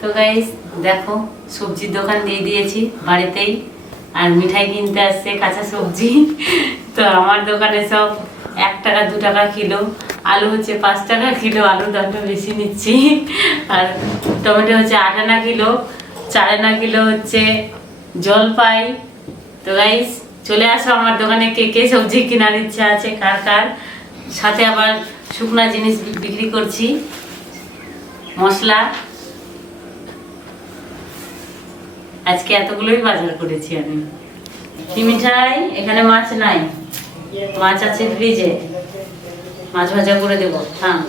তো গাইস দেখো সবজির দোকান দিয়ে দিয়েছি বাড়িতেই, আর মিঠাই কিনতে আসছে কাঁচা সবজি। তো আমার দোকানে সব 1 টাকা 2 টাকা কিলো, আলু হচ্ছে 5 টাকা কিলো, আলুর দামটা বেশি নিচ্ছি। আর টমেটো হচ্ছে 8 আনা কিলো, 4 আনা কিলো হচ্ছে জলপাই। তো গাইস চলে আসো আমার দোকানে, কে কে সবজি কেনার ইচ্ছা আছে কার কার। সাথে আবার শুকনা জিনিস বিক্রি করছি, মশলা। আজকে এতগুলোই বাজার করেছি আমি। কি মিঠাই? এখানে মাছ নাই, মাছ আছে ফ্রিজে, মাছ ভাজা করে দেবো। হ্যাঁ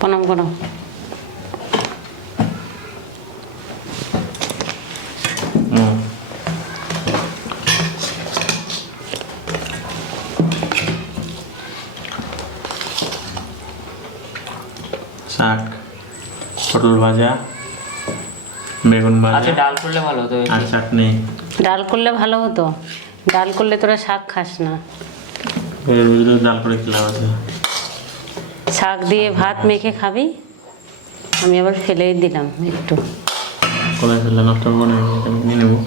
প্রণাম করো। শাক, পটল ভাজা, বেগুন ভাজা। আচ্ছা ডাল করলে ভালো হতো। আর চাটনি। ডাল করলে ভালো হতো, ডাল করলে তোরা শাক খাস না। ডাল করে খেলাম আছে। শাক দিয়ে ভাত মেখে খাবি, আমি আবার ফেলেই দিলাম একটু। কলাই ফেললে নষ্ট হবে না, নিয়ে নেবো।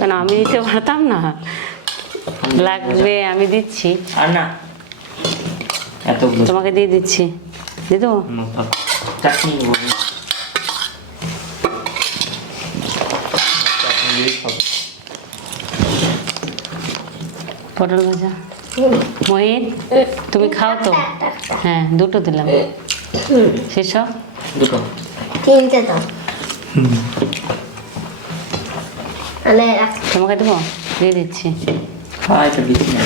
কেন আমি দিতে পারতাম না? লাগবে আমি দিচ্ছি। আর না এত তোমাকে দিয়ে দিচ্ছি, দিয়ে দেবো। চাটনি পটল ভাজা। মহিত তুমি খাও তো? হ্যাঁ দুটো দিলাম। শেষ দুটো 3টে দাও। তোমাকে দেবো, দিয়ে দিচ্ছি। খাওয়াই তো দিচ্ছি না।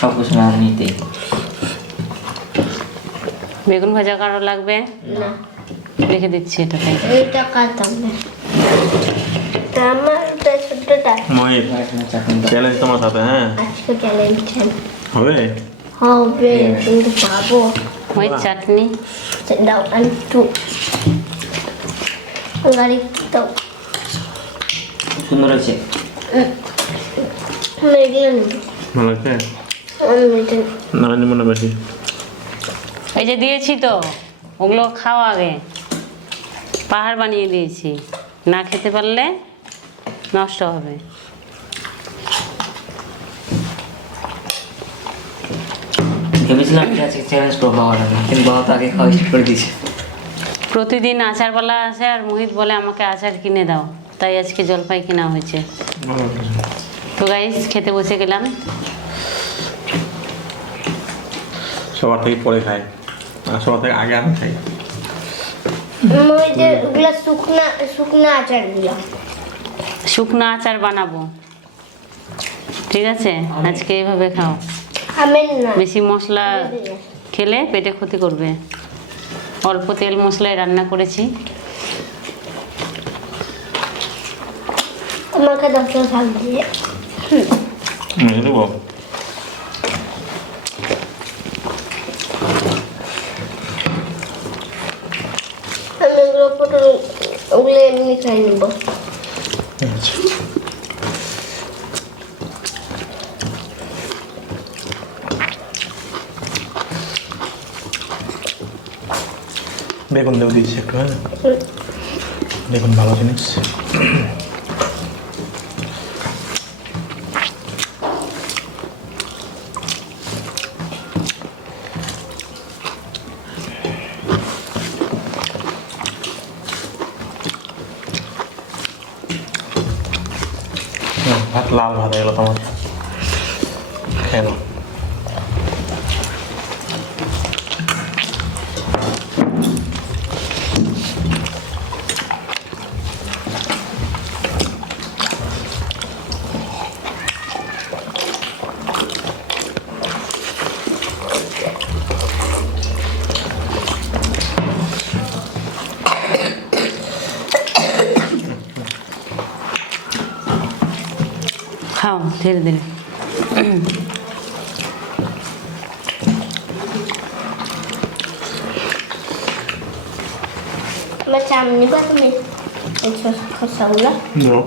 সব কিছু না নিতে। বেগুন ভাজা কারো লাগবে? না, রেখে দিচ্ছি এটাতে। এইটা কাটাম না। আমারটা ছোটটা। মহিত চ্যালেঞ্জ তোমার সাথে। হ্যাঁ আজকে চ্যালেঞ্জ হবে। হবে, কিন্তু পাবো। ওই চাটনি দাও একটু গাড়ি দাও। সুন্দর আছে। মিডিয়াম ভালো লাগছে? মিডিয়াম না নিব না বেশি। এই যে দিয়েছি তো, ওগুলো খাও আগে। পাহাড় বানিয়ে দিয়েছি, না খেতে পারলে নষ্ট হবে। ভেবেছিলাম কি আজকে চ্যালেঞ্জ করবো বাবার না, কিন্তু বাবা তো আগে খাওয়া স্টার্ট করে দিয়েছে। প্রতিদিন আচারওয়ালা আসে আর মোহিত বলে আমাকে আচার কিনে দাও, তাই আজকে জলপাই কেনা হয়েছে। তো গাইস খেতে বসে গেলাম। সবার থেকে পরে খাই, আর সবার থেকে আগে আমি খাই। ওগুলা শুকনা আচার দিলাম। শুকনো আচার বানাবো, ঠিক আছে? আজকে এইভাবে খাও। খাবেন না, বেশি মশলা খেলে পেটে ক্ষতি করবে। অল্প তেল মশলায় রান্না করেছি। আমাকে 10 ঝাল দিয়ে দেবো। আমি ওগুলো এমনি খাই নেব। আচ্ছা বেগুন দেও দিচ্ছি একটু, হ্যাঁ বেগুন ভালো জিনিস। ভাত লাল ভাত এগুলো তোমার কেন? খাও ধীরে ধীরে। আমার চাম নিবা তুমি খসাগুলো? দাও।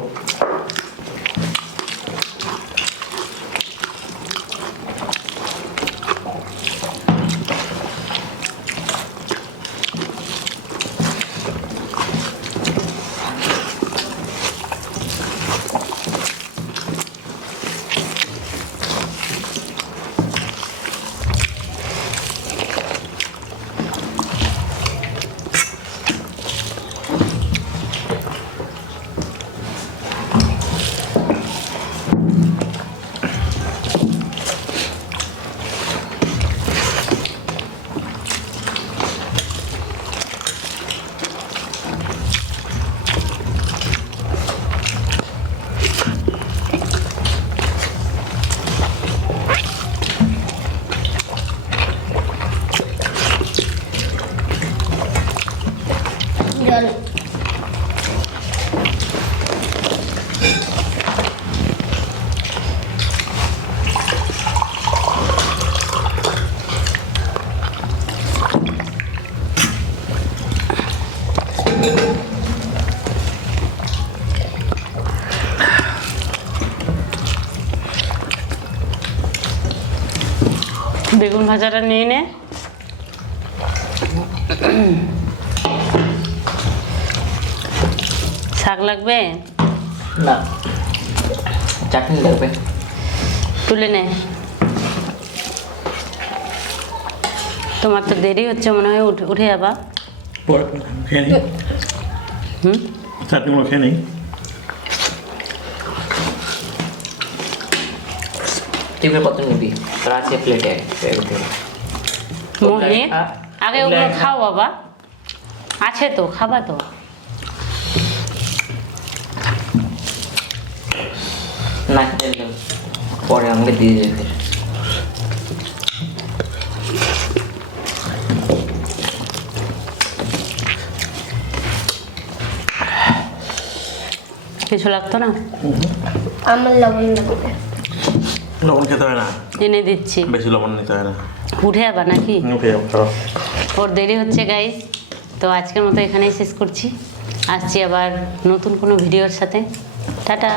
জল বেগুন ভাজাটা নিয়ে নে। শাক লাগবে? না, চাটনি লাগবে। তুলে নে। তোমার তো দেরি হচ্ছে মনে হয়, উঠে যাবা। পরে খেয়ে নিই, হুম, চাটনিগুলো খেয়ে নিই। টিপে কত নিবি? তোর আছে প্লেটে মোহিনী আগে ওগুলো খাও বাবা, আছে তো, খাবা তো। না খেলে পরে আমাকে দিয়ে দেবে। কিছু লাগতো না? আমার লবণ লাগবে। লবণ খেতে হয় না, এনে দিচ্ছি। বেশি লবণ নিতে হয় না। উঠে যাবা নাকি? উঠে যাও, খাও। ওর দেরি হচ্ছে গাইস, তো আজকের মতো এখানেই শেষ করছি। আসছি আবার নতুন কোনো ভিডিওর সাথে। টাটা।